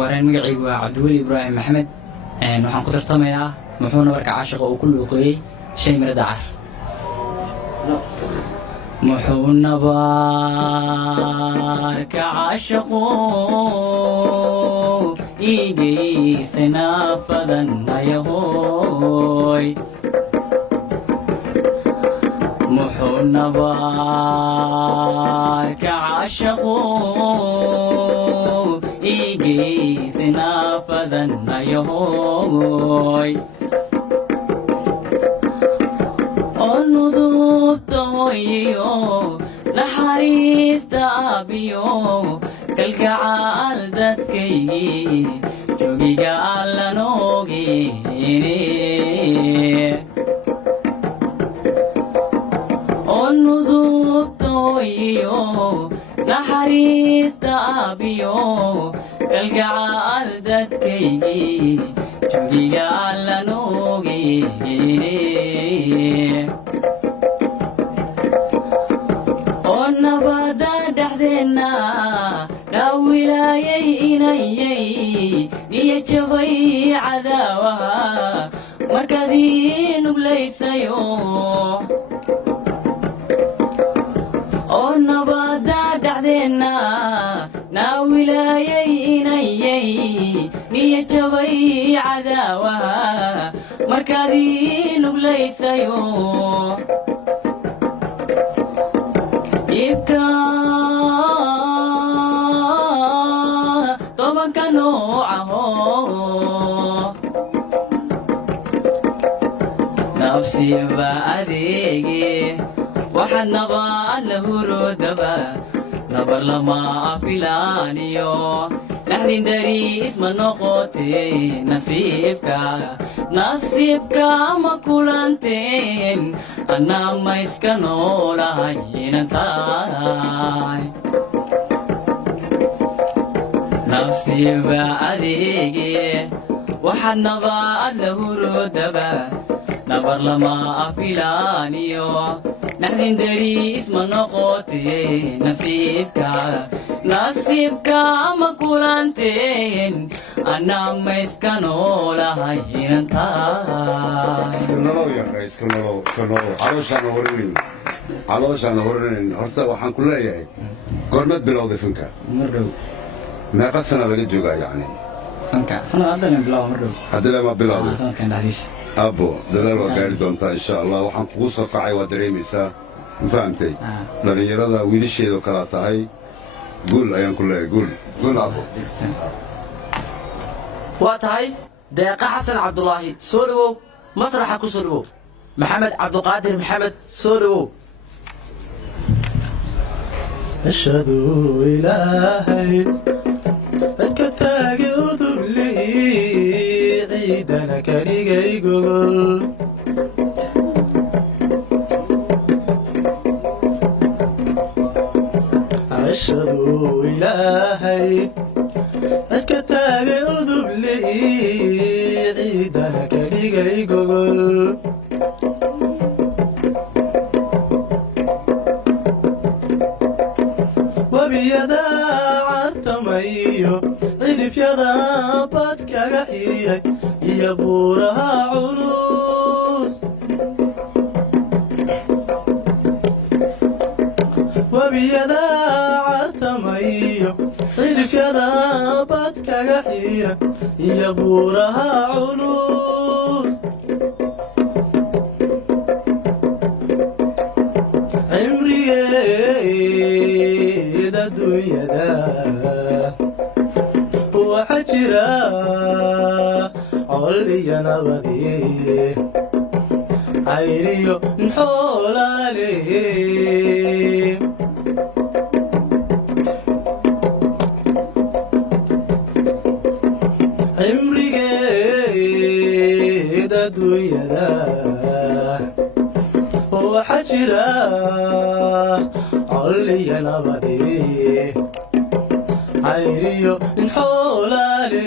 wareen magacaygu waa Cabdiweli Ibraahim Maxamed waxaan ku tartamayaa muxuuna warka caashiqa uu ku luuqeeyay shay mira dacar muxuuna warka caashiqu iigeysana fadanayahoy muxuuna warka caashiqu iigeysana fadanayahoy onudubta hoyiyo naxariista aabiyo kalgacaal dadkaygii joogiga allanoogeene onudubta hoyiyo naxariista aabiyo kalgacaal dadkaygii joogiga allanoogeene oo nabada dhexdeenna dhaawilaayay inayay iyo jabay cadaawaha markaad ii nuglaysayo oo nabada dhexdeenna dhaawilaayay inayay iyo jabay cadaawaha markaad ii nuglaysayo ibka tobanka noocaho nafsiba adeege waxaad nabaad la hurodaba nabar lama filaaniyo naxdin dariis ma noqotee nasiibka ma kulanteen annaa ma iska noolahay inan tahay nafsiba adeege waxaad nabaad la hurodaba nabar lama filaaniyo naxdin dariis ma noqotee nasiibka ma kulanteen annaa ma iska noolahay inan tahay iska nolow calooshaana horinayn horta waxaan ku leeyahay goormaad bilowday fanka mardhow meeqa sana laga joogaa yacni fanka sanad haddana bilow mardhow haddana ma bilowday sanadkan dhexdiisa abbo dadaal waa gaari doontaa insha allah waxaan kugu soo kacay waa dareemaysaa ma fahamtay dhallinyarada wiilasheedoo kalaa tahay guul ayaan ku leeyahay guul abbo waa tahay deeqa xasan cabdulaahi soo dhawow masraxa ku soo dhawow maxamed cabduqaadir maxamed soo dhawow ashhadu ilaahay dadka taagi udublihii ciidana ka dhigay gogol ashhadu ilaahay dadka taagi udublihii ciidana ka dhigay gogol wabiyada cartamayo cilifyada bad kaga xiray iyo buuraha culus wabiyada cartamayo cilifyada bad kaga xiray iyo buuraha culus cimrigeeda dunyada waxa jira col iyo nabadi cayriyo nxoolaale cimrigeeda dunyada waxa jira col iyo nabadi cayriyo nxoolaale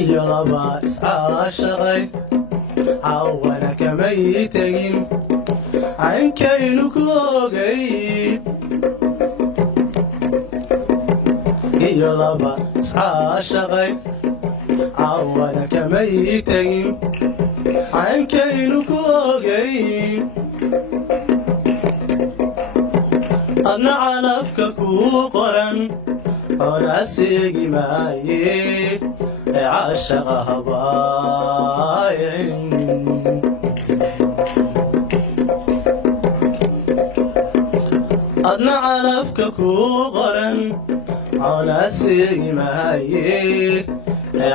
iyo laba iscaashaqay cawana kamay tegin cayn caynkaynu ku ogay iyo laba iscaashaqay cawana kamay tegin caynkaynu ku ogay adna calabka kuu qoran oona seegi maaye ee caashaqa habaaycin adna calabka kuu qoran oona seegi maaye ee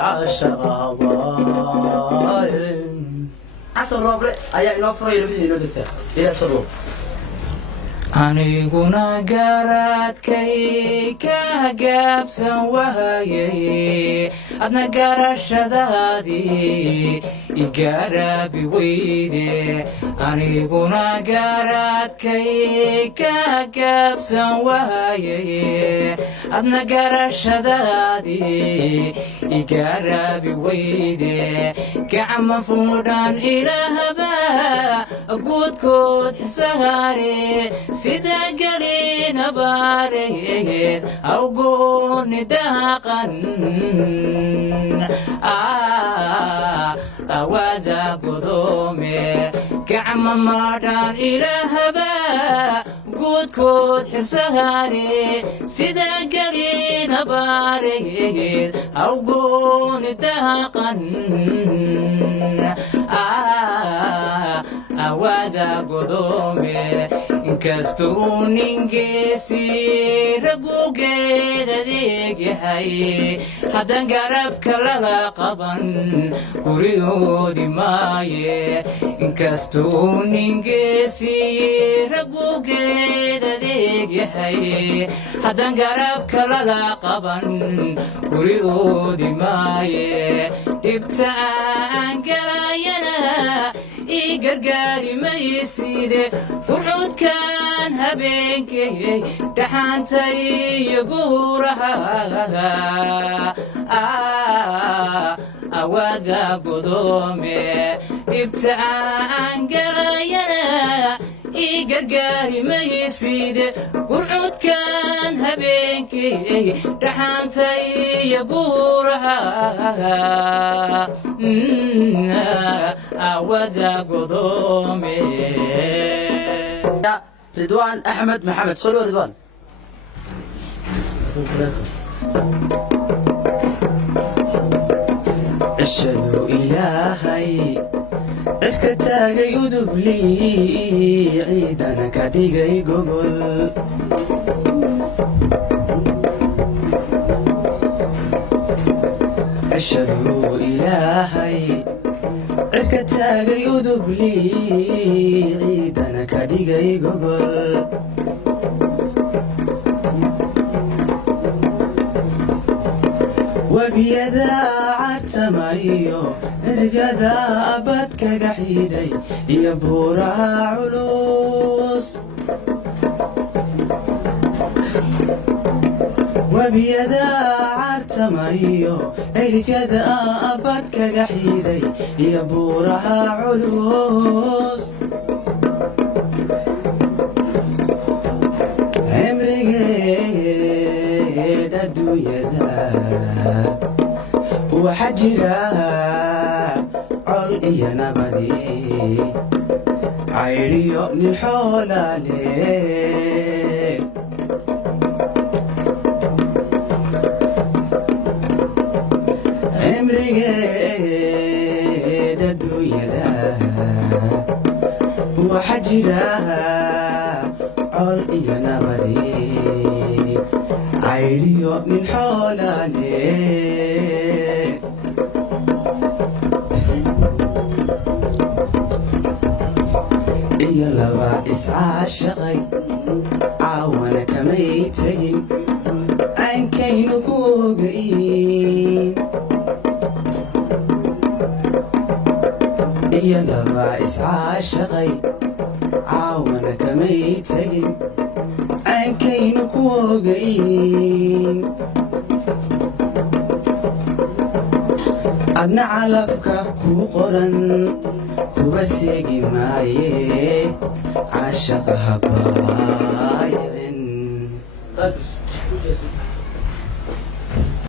caashaqa habaaycin xasan rooble ayaa inoo furaya labadiina inoo degtaa ilaa soo dhow aniguna garaadkay ka gaabsan wahayay adna garashadaadii igaraabi weyde aniguna garaadkay ka gaabsan wahayay adna garashadaadii igaraabi weyde gacma fuudhan ilaahaba guudkood xisaare sida galina baareed awgooni daaqan awada godoome gacma madhan ilaahaba guudkood xirsahaare sida galina baareed awgooni daaqan awada godoome inkastuu ningeesi ragugeed adeegyahay haddaan garabka laga qaban gurigoodi maaye inkastuu ningeesi ragugeed adeegyahay haddaan garabka laga qaban gurigoodi maaye dhibta aan galayana ii gargaari mayside fuxuudkan habeenkay dhaxaantay iyo guuraha awada godoome dhibta aan galayana ii gargaari mayside fuxuudkan habeenkay dhaxaantay iyo guuraha awada godoome ridwaan axmed maxamed soo dhow ridwaan cishadu ilaahay cirka taagay udubli ciidana ka dhigay gogol cishadu ilaahay cirka taagay udubli ciidana ka dhigay gogol wabiyada catamayo ergada abad kaga xidhay iyo buuraha culus wabiyada catamayo ergada abad kaga xidhay iyo buuraha culus cimrigeed adduunyada waxa jira col iyo nabadi cayriyo nin xoolaale cimrigeed adduunyada waxa jira col iyo nabadi cayriyo nin xoolaale iyo laba iscaashaqay caawana kamay tegin caynkaynu ku ogayn iyo laba iscaashaqay caawana kamay tegin caynkaynu ku ogayn adna calabka kuu qoran kuba seegi maaye caashaqa habaayicin